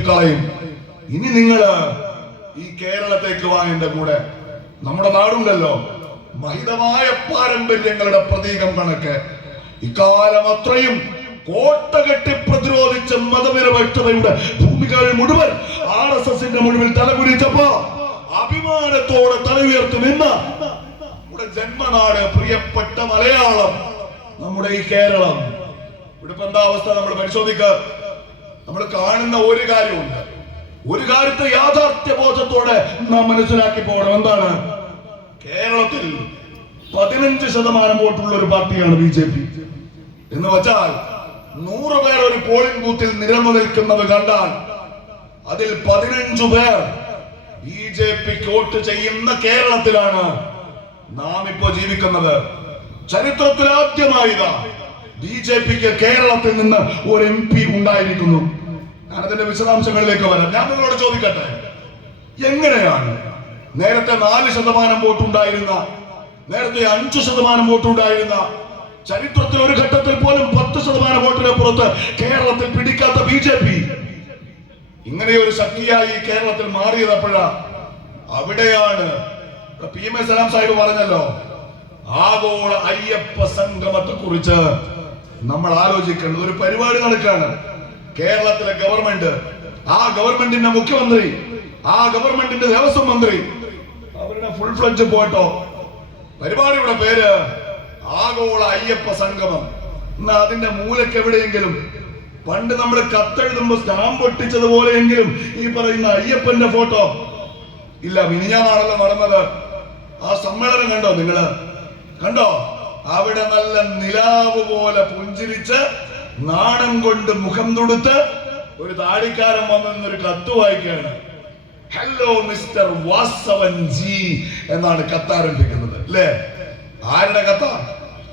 തുപ്പിക്കളയും. ഇനി നിങ്ങള് ഈ കേരളത്തേക്ക് വാ എന്റെ കൂടെ. നമ്മുടെ നാടുണ്ടല്ലോ, മഹിതമായ പാരമ്പര്യങ്ങളുടെ പ്രതീകം കണക്ക് ഇക്കാലം അത്രയും കോട്ട കെട്ടി പ്രതിരോധിച്ച മതനിരപേക്ഷതയുടെ ഭൂമികൾ മുഴുവൻ RSSന്റെ മുഴുവൻ തലകുനിച്ചപ്പോ അഭിമാനത്തോടെ തല ഉയർത്തി നിന്ന നമ്മുടെ ജന്മനാട്, പ്രിയപ്പെട്ട മലയാളം, നമ്മുടെ ഈ കേരളം. ഇവിടെ ഇപ്പൊ എന്താ അവസ്ഥ നമ്മൾ പരിശോധിക്ക. നമ്മൾ കാണുന്ന ഒരു കാര്യമുണ്ട്, ഒരു കാര്യത്തെ യാഥാർത്ഥ്യ ബോധത്തോടെ നാം മനസ്സിലാക്കി പോകണം. എന്താണ്? കേരളത്തിൽ 15% വോട്ടുള്ള ഒരു പാർട്ടിയാണ് BJP. എന്ന് വെച്ചാൽ 100 പേർ ഒരു പോളിംഗ് ബൂത്തിൽ നിരന്നു നിൽക്കുന്നത് കണ്ടാൽ അതിൽ 15 പേർ BJPക്ക് വോട്ട് ചെയ്യുന്ന കേരളത്തിലാണ് നാം ഇപ്പോ ജീവിക്കുന്നത്. ചരിത്രത്തിൽ ആദ്യമായി BJPക്ക് കേരളത്തിൽ നിന്ന് ഒരു MP ഉണ്ടായിരിക്കുന്നു. ഞാനതിന്റെ വിശദാംശങ്ങളിലേക്ക് വരാം. ഞാൻ നിങ്ങളോട് ചോദിക്കട്ടെ, എങ്ങനെയാണ് നേരത്തെ 4% വോട്ടുണ്ടായിരുന്ന, നേരത്തെ 5% വോട്ടുണ്ടായിരുന്ന, ചരിത്രത്തിൽ ഒരു ഘട്ടത്തിൽ പോലും 10% വോട്ടിനെ പുറത്ത് കേരളത്തിൽ പിടിക്കാത്ത BJP ഇങ്ങനെയൊരു ശക്തിയായി കേരളത്തിൽ മാറിയത് എപ്പോഴാ? അവിടെയാണ് PM സലാം സാഹിബ് പറഞ്ഞല്ലോ, ആഗോള അയ്യപ്പ സംഗമത്തെ കുറിച്ച് നമ്മൾ ആലോചിക്കേണ്ടത്. ഒരു പരിപാടി നടക്കാണ് കേരളത്തിലെ ഗവൺമെന്റ്, ആ ഗവൺമെന്റിന്റെ മുഖ്യമന്ത്രി, ആ ഗവൺമെന്റിന്റെ ദേവസ്വം മന്ത്രി, അവരുടെ ഫുൾ ഫ്ലഡ്ജ് പോയിട്ടോ പരിപാടിയുടെ പേര് ആഗോള അയ്യപ്പ സംഗമം. എന്നാ അതിന്റെ മൂലക്ക് എവിടെയെങ്കിലും പണ്ട് നമ്മൾ കത്തെഴുതുമ്പോ സ്റ്റാമ്പ് ഒട്ടിച്ചതുപോലെയെങ്കിലും ഈ പറയുന്ന അയ്യപ്പന്റെ ഫോട്ടോ ഇല്ല. മിനിഞ്ഞാണല്ലോ നടന്നത് ആ സമ്മേളനം. കണ്ടോ നിങ്ങള്? കണ്ടോ? അവിടെ നല്ല നിലാവ് പോലെ പുഞ്ചിരിച്ച് നാണം കൊണ്ട് മുഖം തൊടുത്ത് ഒരു താടിക്കാരൻ വന്നൊരു കത്ത് വായിക്കുകയാണ്. ഹലോ മിസ്റ്റർ വാസവൻ ജി എന്നാണ് കത്താരംഭിക്കുന്നത്, അല്ലേ? ആരുടെ കത്ത?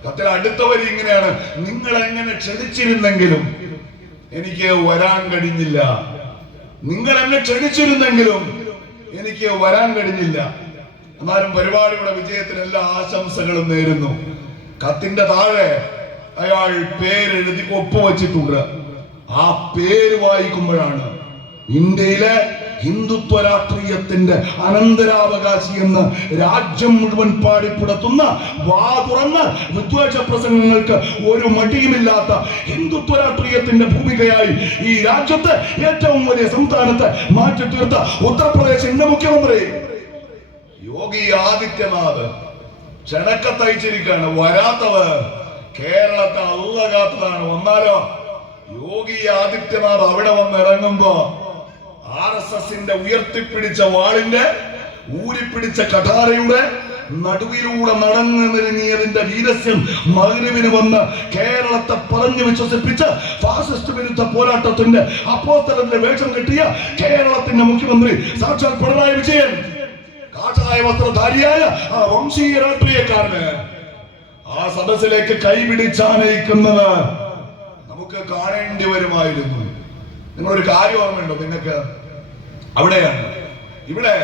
കത്തിൽ അടുത്ത വരി ഇങ്ങനെയാണ്: നിങ്ങൾ എങ്ങനെ ക്ഷണിച്ചിരുന്നെങ്കിലും എനിക്ക് വരാൻ കഴിഞ്ഞില്ല. നിങ്ങൾ എന്നെ ക്ഷണിച്ചിരുന്നെങ്കിലും എനിക്ക് വരാൻ കഴിഞ്ഞില്ല. എന്നാലും പരിപാടിയുടെ വിജയത്തിന് എല്ലാ ആശംസകളും നേരുന്നു. കത്തിന്റെ താഴെ അയാൾ പേരെഴുതി ഒപ്പുവച്ചിട്ടുണ്ട്. ആ പേര് വായിക്കുമ്പോഴാണ് ഇന്ത്യയിലെ ഹിന്ദുത്വ രാഷ്ട്രീയത്തിന്റെ അനന്തരാവകാശി എന്ന് രാജ്യം മുഴുവൻ പാടിപ്പുടത്തുന്ന, വാ തുറന്ന് വിദ്വേഷ പ്രസംഗങ്ങൾക്ക് ഒരു മടിയുമില്ലാത്ത ഹിന്ദുത്വ രാഷ്ട്രീയത്തിന്റെ ഭൂമികയായി ഈ രാജ്യത്ത് ഏറ്റവും വലിയ സംസ്ഥാനത്ത് മാറ്റി തീർത്ത ഉത്തർപ്രദേശിന്റെ മുഖ്യമന്ത്രി യോഗി ആദിത്യനാഥ് ക്ഷണക്കത്തയച്ചിരിക്കുകയാണ്. വരാത്തവർ കേരളത്തെ അള്ള കാത്തതാണ്. വന്നാലോ? യോഗി ആദിത്യനാഥ് അവിടെ വന്ന് ഇറങ്ങുമ്പോ RSSന്റെ ഉയർത്തിപ്പിടിച്ച വാളിന്റെ, ഊരിപ്പിടിച്ച കഠാരയുടെ നടുവിലൂടെ നടന്നു നിറങ്ങിയതിന്റെ വീരസ്യം മഗ്‌രിബിന് വന്ന് കേരളത്തെ പറഞ്ഞു വിശ്വസിപ്പിച്ച് ഫാസിസ്റ്റ് വിരുദ്ധ പോരാട്ടത്തിന്റെ അപ്പോസ്തലന്റെ വേഷം കെട്ടിയ കേരളത്തിന്റെ മുഖ്യമന്ത്രി സാക്ഷാൽ പിണറായി വിജയൻ, കാഷായ വസ്ത്രധാരിയായ ആ വംശീയ രാഷ്ട്രീയക്കാരന് ആ സദസ്സിലേക്ക് കൈപിടിച്ചാനയിക്കുന്നത് നമുക്ക് കാണേണ്ടി വരുമായിരുന്നു. നിങ്ങളൊരു കാര്യം ഓർമ്മയുണ്ടോ നിങ്ങൾക്ക്? അവിടെയാണ്. ഇവിടെ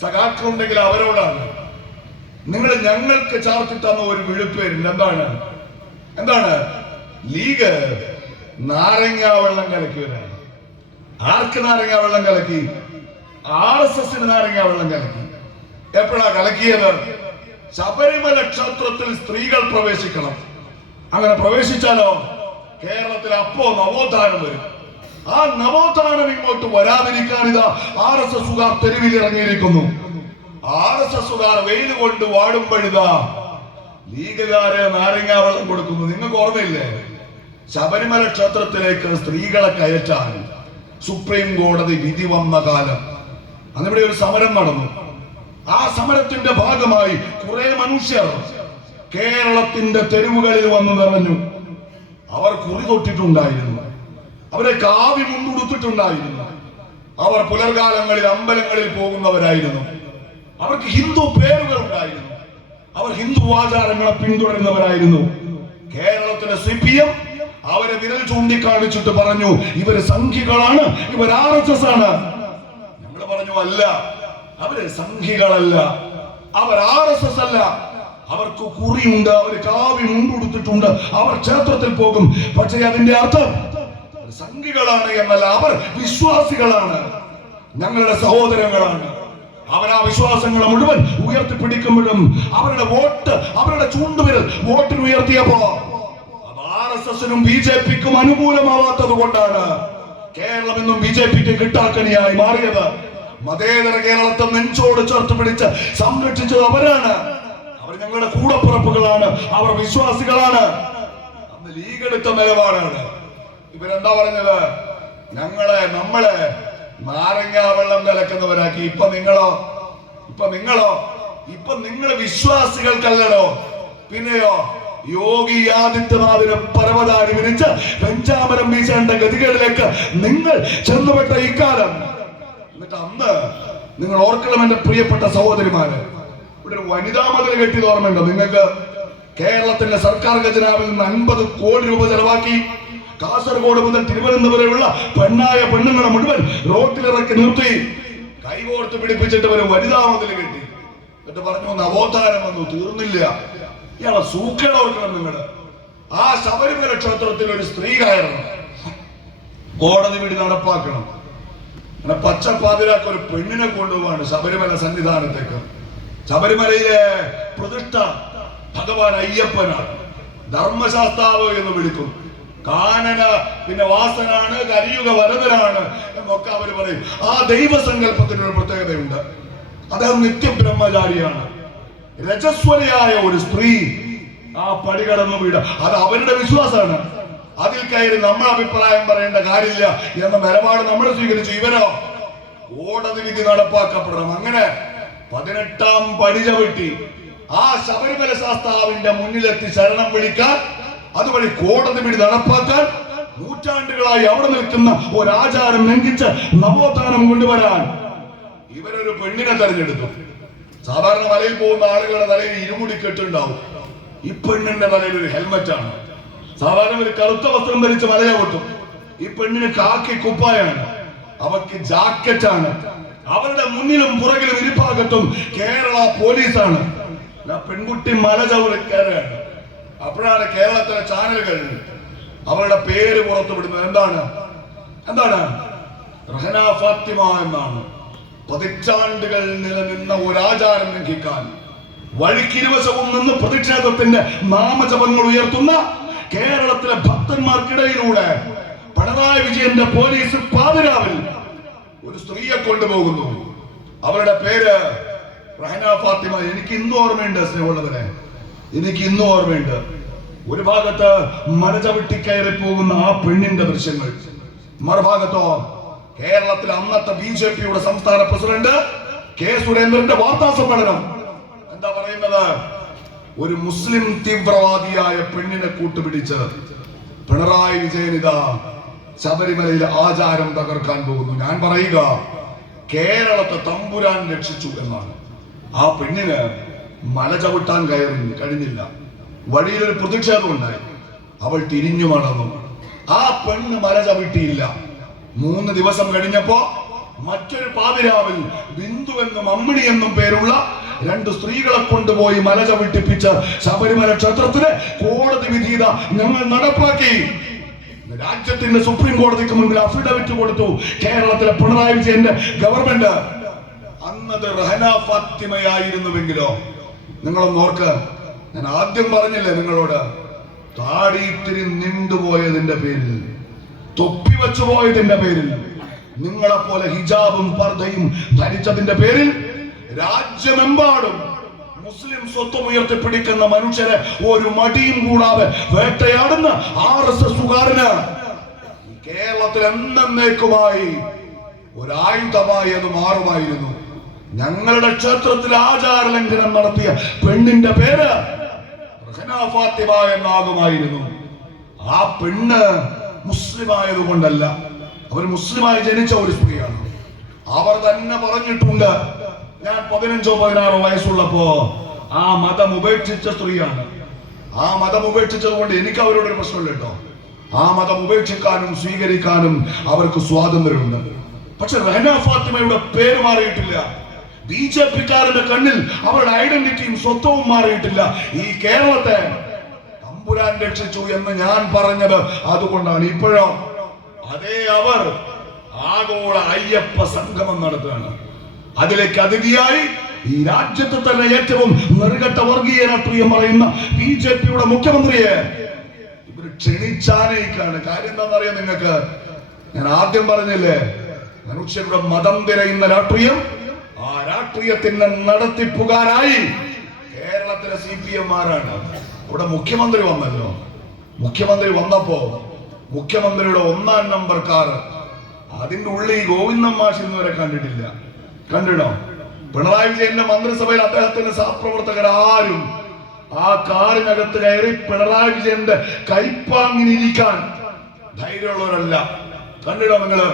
സഖാക്കളുണ്ടെങ്കിൽ അവരോടാണ്. നിങ്ങൾ ഞങ്ങൾക്ക് ചാർത്തി തന്ന ഒരു വിഴുപ്പേരില്ല. എന്താണ്? ലീഗ് നാരങ്ങ വെള്ളം കലക്കിയവരാണ്. ആർക്ക് നാരങ്ങ വെള്ളം കലക്കി? RSSന് നാരങ്ങ വെള്ളം കലക്കി. എപ്പോഴാ കലക്കിയത്? ശബരിമല ക്ഷേത്രത്തിൽ സ്ത്രീകൾ പ്രവേശിക്കണം. അങ്ങനെ പ്രവേശിച്ചാലോ കേരളത്തിൽ അപ്പോ നവോത്ഥാനം വരും. ആ നവോത്ഥാനം ഇങ്ങോട്ട് വരാതിരിക്കാൻ ഇതാ RSSുകാർ തെരുവിൽ ഇറങ്ങിയിരിക്കുന്നു. RSSുകാർ വെയിൽ കൊണ്ട് വാടുമ്പോഴിതാ ലീഗുകാരെ നാരങ്ങ വെള്ളം കൊടുക്കുന്നു. നിങ്ങൾക്ക് ഓർമ്മയില്ലേ? ശബരിമല ക്ഷേത്രത്തിലേക്ക് സ്ത്രീകളെ കയറ്റാൻ സുപ്രീം കോടതി വിധി വന്ന കാലം, അന്നിവിടെ ഒരു സമരം നടന്നു. ആ സമരത്തിന്റെ ഭാഗമായി കുറെ മനുഷ്യർ കേരളത്തിന്റെ തെരുവുകളിൽ വന്നു നിറഞ്ഞു. അവർ കുറി തൊട്ടിട്ടുണ്ടായിരുന്നു, അവരെ കാവി മുണ്ടുടുത്തിട്ടുണ്ടായിരുന്നു, അവർ പുലർകാലങ്ങളിൽ അമ്പലങ്ങളിൽ പോകുന്നവരായിരുന്നു, അവർക്ക് ഹിന്ദു പേരുകൾ ഉണ്ടായിരുന്നു, അവർ ഹിന്ദു ആചാരങ്ങളെ പിന്തുടരുന്നവരായിരുന്നു. കേരളത്തിലെ CPM അവരെ വിരൽ ചൂണ്ടിക്കാണിച്ചിട്ട് പറഞ്ഞു, ഇവര് സംഘികളാണ്, ഇവർ RSS ആണ്. നമ്മൾ പറഞ്ഞു, അല്ല, അവര് സംഘികളല്ല, അവർ RSS അല്ല, അവർക്ക് കുറിയുണ്ട്, അവർ കാവി മുണ്ടുടുത്തിട്ടുണ്ട്, അവർ ക്ഷേത്രത്തിൽ പോകും. പക്ഷേ അതിന്റെ അർത്ഥം സംഘികളാണ് എന്നല്ല, അവർ വിശ്വാസികളാണ്, ഞങ്ങളുടെ സഹോദരങ്ങളാണ്. അവർ ആ വിശ്വാസങ്ങളെ മുഴുവൻ ഉയർത്തിപ്പിടിക്കുമ്പോഴും അവരുടെ വോട്ട്, അവരുടെ ചൂണ്ടുവിരൽ വോട്ടിന് ഉയർത്തിയപ്പോ അത് RSSനും BJPക്കും അനുകൂലമാവാത്തത് കൊണ്ടാണ് കേരളം ഇന്നും BJPക്ക് കിട്ടാക്കണിയായി മാറിയത്. മതേതര കേരളത്തെ നെഞ്ചോട് ചേർത്ത് പിടിച്ച് സംരക്ഷിച്ചത് അവരാണ്. അവർ ഞങ്ങളുടെ കൂടപ്പിറപ്പുകളാണ്, അവർ വിശ്വാസികളാണ്. അന്ന് ലീഗ് എടുത്ത നിലപാടാണ്. ഇവരെന്താ പറഞ്ഞത്? നമ്മളെ നാരങ്ങ വെള്ളം കലക്കുന്നവരാക്കി. ഇപ്പൊ നിങ്ങൾ വിശ്വാസികൾക്കല്ലടോ, പിന്നെയോ യോഗി ആദിത്യനാഥിന് പരവതാനി വിരിച്ച് പെഞ്ചാമരം വീശേണ്ട ഗതികളിലേക്ക് നിങ്ങൾ ചെന്നുപെട്ട ഇക്കാലം. എന്നിട്ട് അന്ന് നിങ്ങൾ ഓർക്കണം എന്റെ പ്രിയപ്പെട്ട സഹോദരിമാര്, ഇവിടെ ഒരു വനിതാ മതിൽ കെട്ടിയത് ഓർമ്മയുണ്ടോ നിങ്ങൾക്ക്? കേരളത്തിന്റെ സർക്കാർ ഖജനാവിൽ നിന്ന് 50 കോടി രൂപ ചെലവാക്കി കാസർഗോഡ് മുതൽ തിരുവനന്തപുരമുള്ള പെണ്ണുങ്ങളെ മുഴുവൻ റോട്ടിലിറക്കി നിർത്തി കൈകോർത്ത് പിടിപ്പിച്ചിട്ട് ഒരു വനിതാ മതിൽ കെട്ടി. എന്നിട്ട് പറഞ്ഞു നവോത്ഥാനം വന്നു. തീർന്നില്ല. ഇയാളെ സൂക്കേട് ഓർക്കണം നിങ്ങള്. ആ ശബരിമല ക്ഷേത്രത്തിൽ ഒരു സ്ത്രീ കയറണം, കോടതി വിധി നടപ്പാക്കണം. അങ്ങനെ പച്ചപ്പാതിരാക്ക് ഒരു പെണ്ണിനെ കൊണ്ടുപോവാണ് ശബരിമല സന്നിധാനത്തേക്ക്. ശബരിമലയിലെ പ്രതിഷ്ഠ ഭഗവാൻ അയ്യപ്പനാണ്, ധർമ്മശാസ്താവ് എന്ന് വിളിക്കും. കാനന പിന്നെ വാസനാണ്, കലിയുഗ വരദനാണ് എന്നൊക്കെ അവർ പറയും. ആ ദൈവസങ്കല്പത്തിന് ഒരു പ്രത്യേകതയുണ്ട്. അദ്ദേഹം നിത്യബ്രഹ്മചാരിയാണ്. രജസ്വലയായ ഒരു സ്ത്രീ ആ പടി കടന്നു വീട്, അത് അവരുടെ വിശ്വാസമാണ്. അതിൽ കയറി നമ്മൾ അഭിപ്രായം പറയേണ്ട കാര്യമില്ല എന്ന നിലപാട് നമ്മൾ സ്വീകരിച്ചു. ഇവരോ കോടതി വിധി നടപ്പാക്കപ്പെടണം. അങ്ങനെ 18ാം പടി ചവിട്ടി ആ ശബരിമല ശാസ്താവിന്റെ മുന്നിലെത്തി ശരണം വിളിക്കാൻ, അതുവഴി കോടതി വിധി നടപ്പാക്കാൻ, നൂറ്റാണ്ടുകളായി അവിടെ നിൽക്കുന്ന ഒരാചാരം ലംഘിച്ച് നവോത്ഥാനം കൊണ്ടുവരാൻ ഇവരൊരു പെണ്ണിനെ തെരഞ്ഞെടുത്തു. സാധാരണ മലയിൽ പോകുന്ന ആളുകളുടെ തലയിൽ ഇരുമുടി കെട്ടുണ്ടാവും. ഈ പെണ്ണിന്റെ തലയിൽ ഒരു ഹെൽമറ്റ് ആണ്. സാധാരണ ഒരു കറുത്ത വസ്ത്രം ധരിച്ച് മല ചവിട്ടും. ഈ പെണ്ണിന് കാക്കി കുപ്പായാണ്, അവർക്ക് ജാക്കറ്റാണ്. അവരുടെ മുന്നിലും പുറകിലും ഇരുഭാഗത്തും കേരള പോലീസാണ്. പെൺകുട്ടി മല ചവിട്ടിക്കാരാണ്. അപ്പോഴാണ് കേരളത്തിലെ ചാനലുകൾ അവരുടെ പേര് പുറത്തുവിടുന്നത്. എന്താണ്? റഹന ഫാത്തിമ എന്നാണ്. പതിറ്റാണ്ടുകൾ നിലനിന്ന ഒരാചാരം ലംഘിക്കാൻ വഴിക്കിരുവശവും നിന്ന് പ്രതിഷേധത്തിന്റെ നാമജപങ്ങൾ ഉയർത്തുന്ന കേരളത്തിലെ ഭക്തന്മാർക്കിടയിലൂടെ പിണറായി വിജയന്റെ പോലീസ് പാതിരാവിൽ ഒരു സ്ത്രീയെ കൊണ്ടുപോകുന്നു. അവരുടെ പേര് റഹന ഫാത്തിമ. എനിക്ക് ഇന്നും ഓർമ്മയുണ്ട് സ്നേഹമുള്ളവരെ, എനിക്ക് ഇന്നും ഓർമ്മയുണ്ട്. ഒരു ഭാഗത്ത് മല ചവിട്ടി കയറി പോകുന്ന ആ പെണ്ണിന്റെ ദൃശ്യങ്ങൾ, മറുഭാഗത്തോ കേരളത്തിലെ അന്നത്തെ BJPയുടെ സംസ്ഥാന പ്രസിഡന്റ് കെ സുരേന്ദ്രന്റെ വാർത്താ സമ്മേളനം. എന്താ പറയുന്നത്? ഒരു മുസ്ലിം തീവ്രവാദിയായ പെണ്ണിനെ കൂട്ടുപിടിച്ച് പിണറായി വിജയൻ ഇതാ ശബരിമലയിലെ ആചാരം തകർക്കാൻ പോകുന്നു. ഞാൻ പറയുക, കേരളത്തെ തമ്പുരാൻ രക്ഷിച്ചു എന്നാണ്. ആ പെണ്ണിന് മല ചവിട്ടാൻ കഴിഞ്ഞില്ല. വഴിയിലൊരു പ്രതിഷേധം ഉണ്ടായി. അവൾ തിരിഞ്ഞു മടന്നു. ആ പെണ്ണ് മല ചവിട്ടിയില്ല. 3 ദിവസം കഴിഞ്ഞപ്പോ മറ്റൊരു പാതിരാവിൽ ബിന്ദു എന്നും അമ്മിണി എന്നും പേരുള്ള 2 സ്ത്രീകളെ കൊണ്ടുപോയി മല ചവിട്ടിപ്പിച്ച് ശബരിമല ക്ഷേത്രത്തിന് കോടതി വിധി ഞങ്ങൾ നടപ്പാക്കി. രാജ്യത്തിന്റെ സുപ്രീം കോടതിക്ക് മുൻപിൽ അഫിഡവിറ്റ് കൊടുത്തു കേരളത്തിലെ പിണറായി വിജയന്റെ ഗവൺമെന്റ്. അന്നത് റഹന ഫാത്തിമയായിരുന്നുവെങ്കിലോ? നിങ്ങളൊന്ന് ഓർക്ക്. ഞാൻ ആദ്യം പറഞ്ഞില്ലേ നിങ്ങളോട്, താടിയിത്തിരി നീണ്ടുപോയതിന്റെ പേരിൽ, തൊപ്പി വെച്ചു പോയതിന്റെ പേരിൽ, നിങ്ങളെ പോലെ ഹിജാബും പർദ്ദയും ധരിച്ചതിന്റെ പേരിൽ രാജ്യമെമ്പാടും മുസ്ലിം സ്വത്വം ഉയർത്തിപ്പിടിക്കുന്ന മനുഷ്യരെ ഒരു മടിയും കൂടാതെ വേട്ടയാടുന്ന RSSകാരന് കേരളത്തിൽ എന്നേക്കുമായി ഒരായുധമായി അത് മാറുമായിരുന്നു. ഞങ്ങളുടെ ക്ഷേത്രത്തിൽ ആചാര ലംഘനം നടത്തിയ പെണ്ണിന്റെ പേര് റഹന ഫാത്തിമ എന്നാകുമായിരുന്നു. ആ പെണ്ണ് മുസ്ലിം ആയതുകൊണ്ടല്ല, അവർ മുസ്ലിമായി ജനിച്ച ഒരു സ്ത്രീയാണ്. അവർ തന്നെ പറഞ്ഞിട്ടുണ്ട്, ഞാൻ 15-16 വയസ്സുള്ളപ്പോ ആ മതം ഉപേക്ഷിച്ച സ്ത്രീയാണ്. ആ മതം ഉപേക്ഷിച്ചത് കൊണ്ട് എനിക്ക് അവരോടൊരു പ്രശ്നമില്ല കേട്ടോ. ആ മതം ഉപേക്ഷിക്കാനും സ്വീകരിക്കാനും അവർക്ക് സ്വാതന്ത്ര്യമുണ്ട്. പക്ഷെ റഹന ഫാത്തിമയുടെ പേര് മാറിയിട്ടില്ല. BJPക്കാരുടെ കണ്ണിൽ അവരുടെ ഐഡന്റിറ്റിയും സ്വത്വവും മാറിയിട്ടില്ല. ഈ കേരളത്തെ തമ്പുരാൻ രക്ഷിച്ചു എന്ന് ഞാൻ പറഞ്ഞത് അതുകൊണ്ടാണ്. ഇപ്പോഴോ അതേ അവർ ആഗോള അയ്യപ്പ സംഗമം നടത്തുകയാണ്. അതിലേക്ക് അതിഥിയായി ഈ രാജ്യത്ത് തന്നെ ഏറ്റവും നെറുകെട്ട വർഗീയ രാഷ്ട്രീയം പറയുന്ന BJPയുടെ മുഖ്യമന്ത്രിയെ ഇവർ ക്ഷണിച്ചാനയിക്കാണ്. കാര്യം എന്താണെന്നറിയാം നിങ്ങൾക്ക്? ഞാൻ ആദ്യം പറഞ്ഞില്ലേ, മനുഷ്യരുടെ മതം തിരയുന്ന രാഷ്ട്രീയം, ആ രാഷ്ട്രീയത്തിന്റെ നടത്തിപ്പുകാരായി കേരളത്തിലെ CPM-മാരാണ്. ഇവിടെ മുഖ്യമന്ത്രി വന്നല്ലോ. മുഖ്യമന്ത്രി വന്നപ്പോ മുഖ്യമന്ത്രിയുടെ 1-ാം നമ്പർ കാർ, അതിന്റെ ഉള്ളിൽ ഗോവിന്ദൻ മാഷ് ഇന്നുവരെ കണ്ടിട്ടില്ല. കണ്ടിടോ? പിണറായി വിജയന്റെ മന്ത്രിസഭയിൽ അദ്ദേഹത്തിന്റെ സഹപ്രവർത്തകരാരും ആ കാറിനകത്ത് കയറി പിണറായി വിജയന്റെ കൈപ്പാങ്ങിനിരിക്കാൻ ധൈര്യമുള്ളവരല്ല. കണ്ടിടോ നിങ്ങള്?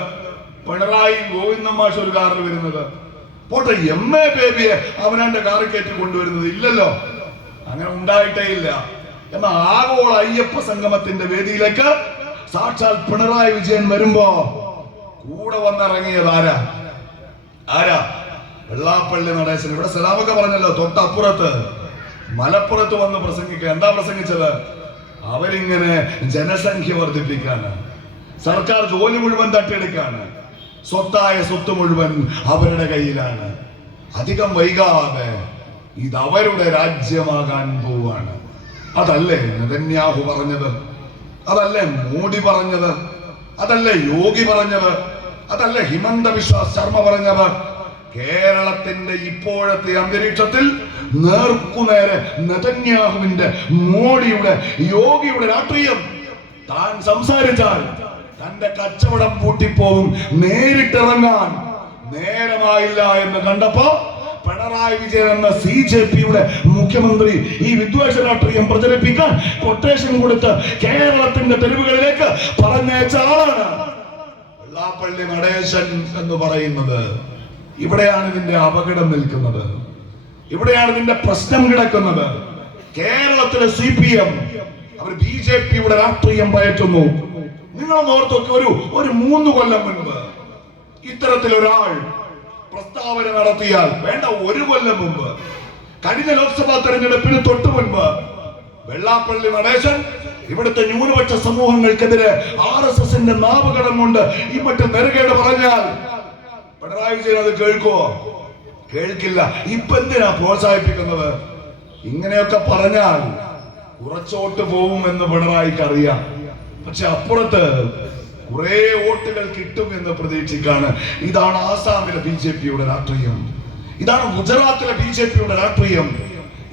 പിണറായി ഗോവിന്ദൻ മാഷ് ഒരു കാറിൽ വരുന്നത്, പോട്ടെ MA ബേബിയെ അവനെ കാറിൽ കയറ്റി കൊണ്ടുവരുന്നത് ഇല്ലല്ലോ. അങ്ങനെ ഉണ്ടായിട്ടേ ഇല്ല. എന്നാൽ ആഗോള അയ്യപ്പ സംഗമത്തിന്റെ വേദിയിലേക്ക് സാക്ഷാൽ പിണറായി വിജയൻ വരുമ്പോ കൂടെ വന്നിറങ്ങിയത് ആരാ? വെള്ളാപ്പള്ളി നടേശൻ. ഇവിടെ സലാമൊക്കെ പറഞ്ഞല്ലോ, തൊട്ടപ്പുറത്ത് മലപ്പുറത്ത് വന്ന് പ്രസംഗിക്കുക. എന്താ പ്രസംഗിച്ചത്? അവരിങ്ങനെ ജനസംഖ്യ വർദ്ധിപ്പിക്കാണ്, സർക്കാർ ജോലി മുഴുവൻ തട്ടിയെടുക്കാണ്, സ്വത്തായ സ്വത്ത് മുഴുവൻ അവരുടെ കയ്യിലാണ്. അധികം വൈകാതെ ഇത് അവരുടെ രാജ്യമാകാൻ പോവാണ്. അതല്ലേ നെതന്യാഹു പറഞ്ഞത്? അതല്ലേ മോഡി പറഞ്ഞത്? അതല്ലേ യോഗി പറഞ്ഞത്? അതല്ലേ ഹിമന്ത ബിശ്വ ശർമ്മ പറഞ്ഞത്? കേരളത്തിന്റെ ഇപ്പോഴത്തെ അന്തരീക്ഷത്തിൽ നേർക്കുനേരെ നെതന്യാഹുവിന്റെ, മോഡിയുടെ, യോഗിയുടെ രാഷ്ട്രീയം താൻ സംസാരിച്ചാൽ തന്റെ കച്ചവടം പൂട്ടിപ്പോവും. നേരിട്ടിറങ്ങാൻ നേരമായില്ല എന്ന് കണ്ടപ്പോ പിണറായി വിജയൻ എന്ന CJPയുടെ മുഖ്യമന്ത്രി ഈ വിദ്വേഷ രാഷ്ട്രീയം പ്രചരിപ്പിക്കാൻ കൊട്ടേഷൻ കൊടുത്ത് കേരളത്തിന്റെ തെരുവുകളിലേക്ക് പറഞ്ഞയച്ച ആളാണ് വെള്ളാപ്പള്ളി നടേശൻ എന്ന് പറയുന്നത്. ഇവിടെയാണ് ഇതിന്റെ അപകടം നിൽക്കുന്നത്. ഇവിടെയാണ് ഇതിന്റെ പ്രശ്നം കിടക്കുന്നത്. കേരളത്തിലെ CPM അവർ BJPയുടെ രാഷ്ട്രീയം പയറ്റുന്നു. നിങ്ങൾ ഓർത്തൊക്കെ ഒരു 3 കൊല്ലം മുൻപ് ഇത്തരത്തിലൊരാൾ പ്രസ്താവന നടത്തിയാൽ, വേണ്ട 1 കൊല്ലം മുമ്പ്, കഴിഞ്ഞ ലോക്സഭാ തെരഞ്ഞെടുപ്പിന് തൊട്ടു മുൻപ് വെള്ളാപ്പള്ളി നടേശൻ ഇവിടുത്തെ ന്യൂനപക്ഷ സമൂഹങ്ങൾക്കെതിരെ RSSന്റെ നാവുകടം കൊണ്ട് ഈ മറ്റ് നെറുകേട് പറഞ്ഞാൽ പിണറായി വിജയൻ അത് കേൾക്കുവോ? കേൾക്കില്ല. ഇപ്പൊ എന്തിനാ പ്രോത്സാഹിപ്പിക്കുന്നത്? ഇങ്ങനെയൊക്കെ പറഞ്ഞാൽ കുറച്ചോട്ട് പോവും എന്ന് പിണറായിക്ക് അറിയാം. പക്ഷെ അപ്പുറത്ത് കുറെ വോട്ടുകൾ കിട്ടും എന്ന് പ്രതീക്ഷിക്കാണ്. ഇതാണ് ആസാമിലെ BJPയുടെ രാഷ്ട്രീയം. ഇതാണ് ഗുജറാത്തിലെ BJPയുടെ രാഷ്ട്രീയം.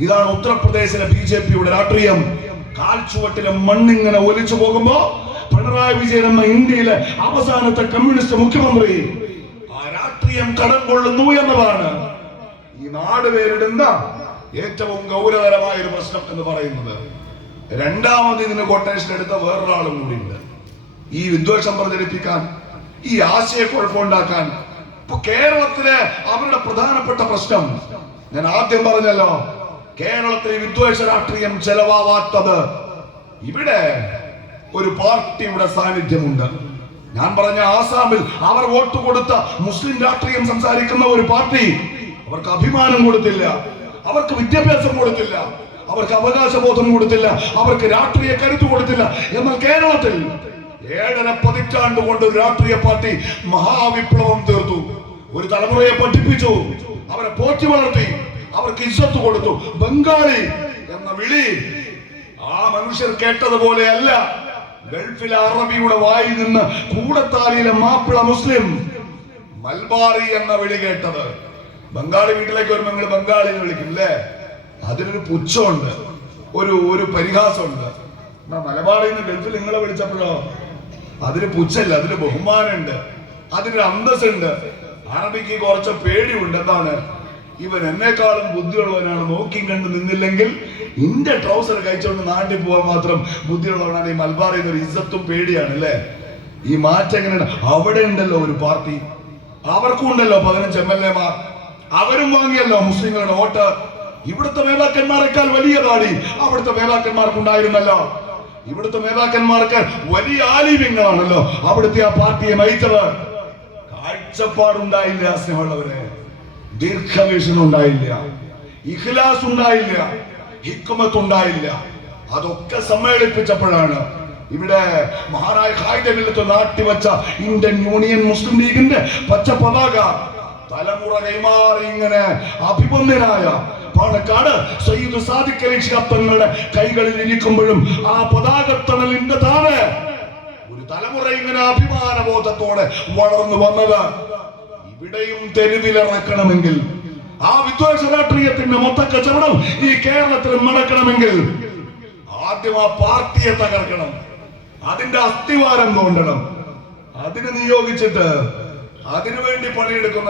ഇതാണ് ഉത്തർപ്രദേശിലെ BJPയുടെ രാഷ്ട്രീയം. കാൽച്ചുവട്ടിലെ മണ്ണിങ്ങനെ ഒലിച്ചു പോകുമ്പോ പിണറായി വിജയൻ എന്ന ഇന്ത്യയിലെ അവസാനത്തെ കമ്മ്യൂണിസ്റ്റ് മുഖ്യമന്ത്രി ആ രാഷ്ട്രീയം കടം കൊള്ളുന്നു എന്നതാണ് ഈ നാട് പേരിടുന്ന ഏറ്റവും ഗൗരവകരമായ ഒരു പ്രശ്നം എന്ന് പറയുന്നത്. രണ്ടാമത് ഇതിന് കൊട്ടേഷൻ എടുത്ത വേറൊരാളും കൂടിയുണ്ട്. ഈ വിദ്വേഷം പ്രചരിപ്പിക്കാൻ, ഈ ആശയക്കുഴപ്പമുണ്ടാക്കാൻ. ഇപ്പൊ കേരളത്തിലെ അവരുടെ പ്രധാനപ്പെട്ട പ്രശ്നം ഞാൻ ആദ്യം പറഞ്ഞല്ലോ, കേരളത്തിലെ വിദ്വേഷ രാഷ്ട്രീയം ചെലവാവാത്തത്. ഇവിടെ ഒരു പാർട്ടിയുടെ സാന്നിധ്യമുണ്ട്. ഞാൻ പറഞ്ഞ ആസാമിൽ അവർ വോട്ട് കൊടുത്ത മുസ്ലിം രാഷ്ട്രീയം സംസാരിക്കുന്ന ഒരു പാർട്ടി അവർക്ക് അഭിമാനം കൊടുത്തില്ല, അവർക്ക് വിദ്യാഭ്യാസം കൊടുത്തില്ല, അവർക്ക് അവകാശബോധം കൊടുത്തില്ല, അവർക്ക് രാഷ്ട്രീയ കരുത്ത് കൊടുത്തില്ല. എന്നാൽ കേരളത്തിൽ 7.5 പതിറ്റാണ്ട് കൊണ്ട് ഒരു രാഷ്ട്രീയ പാർട്ടി മഹാവിപ്ലവം തീർത്തു. ഒരു തലമുറയെ പഠിപ്പിച്ചു, അവരെ പോറ്റി വളർത്തി, അവർക്ക് ഇസ്സത്ത് കൊടുത്തു. ബംഗാളി എന്ന വിളി ആ മനുഷ്യർ കേട്ടതുപോലെയല്ല ഗൾഫിലെ അറബിയുടെ വായിൽ നിന്ന് കൂടത്താലിയിലെ മാപ്പിള മുസ്ലിം മൽബാറി എന്ന വിളി കേട്ടത്. ബംഗാളി വീട്ടിലേക്ക് വരുമ്പോൾ നിങ്ങൾ ബംഗാളി എന്ന് വിളിക്കും അല്ലേ? അതിനൊരു പുച്ഛമുണ്ട്, ഒരു പരിഹാസമുണ്ട്. മലബാറിൽ നിന്ന് ഗൾഫിൽ നിങ്ങളെ വിളിച്ചപ്പോഴോ അതിന് പുച്ഛല്ല, അതിന് ബഹുമാനമുണ്ട്, അതിനൊരു അന്തസ്സുണ്ട്. അറബിക്ക് കുറച്ച് പേടിയുണ്ട്. എന്താണ്? ഇവൻ എന്നെക്കാളും ബുദ്ധിയുള്ളവനാണ്, നോക്കി കണ്ട് നിന്നില്ലെങ്കിൽ ഇന്റെ ട്രൗസർ കഴിച്ചുകൊണ്ട് നാട്ടിൽ പോകാൻ മാത്രം ബുദ്ധിയുള്ളവനാണ്. ഈ മൽബാറിൽ നിന്നൊരു ഇസ്സത്തും പേടിയാണ് അല്ലേ? ഈ മാറ്റം എങ്ങനെയാണ്? അവിടെ ഉണ്ടല്ലോ ഒരു പാർട്ടി, അവർക്കും ഉണ്ടല്ലോ 15 MLA-മാർ, അവരും വാങ്ങിയല്ലോ മുസ്ലിങ്ങളുടെ വോട്ട്. ഇവിടുത്തെ നേതാക്കന്മാരെക്കാൾ വലിയ താടി അവിടുത്തെ നേതാക്കന്മാർക്കുണ്ടായിരുന്നല്ലോ. ഇവിടുത്തെ നേതാക്കന്മാർക്ക് വലിയ ആലിമ്യങ്ങളാണല്ലോ അവിടുത്തെ ആ പാർട്ടിയെ നയിച്ചത്. കാഴ്ചപ്പാടുണ്ടായില്ല, സ്നേഹമുള്ളവരെ, ദീർഘവീക്ഷണം ഉണ്ടായില്ല, ഇഖ്ലാസ് ഉണ്ടായില്ല, ഹിക്മത്ത് ഉണ്ടായില്ല. അതൊക്കെ സമ്മേളിപ്പിച്ചപ്പോഴാണ് ഇവിടെ മഹാനായ ഖായിദമില്ലത്ത് നാട്ടിവച്ച ഇന്ത്യൻ യൂണിയൻ മുസ്ലിം ലീഗിന്റെ പച്ച പതാക തലമുറ കൈമാറി ഇങ്ങനെ അഭിമന്യനായ പാണക്കാട് സയ്യിദ് സാദിഖ് അലി ശിഹാബ് തങ്ങളുടെ കൈകളിൽ ഇരിക്കുമ്പോഴും ആ പതാകത്തണലിന്റെ താഴെ ഒരു തലമുറ ഇങ്ങനെ അഭിമാനബോധത്തോടെ വളർന്നു വന്നത് ഇവിടെയും തെരുവിലിറക്കണമെങ്കിൽ, ആ വിദ്വേഷ രാഷ്ട്രീയത്തിന്റെ മൊത്ത കച്ചവടം ഈ കേരളത്തിൽ നടക്കണമെങ്കിൽ ആദ്യം ആ പാർട്ടിയെ തകർക്കണം, അതിന്റെ അസ്ഥിവാരം തോണ്ടണം. അതിന് നിയോഗിച്ചിട്ട് അതിനുവേണ്ടി പണിയെടുക്കുന്ന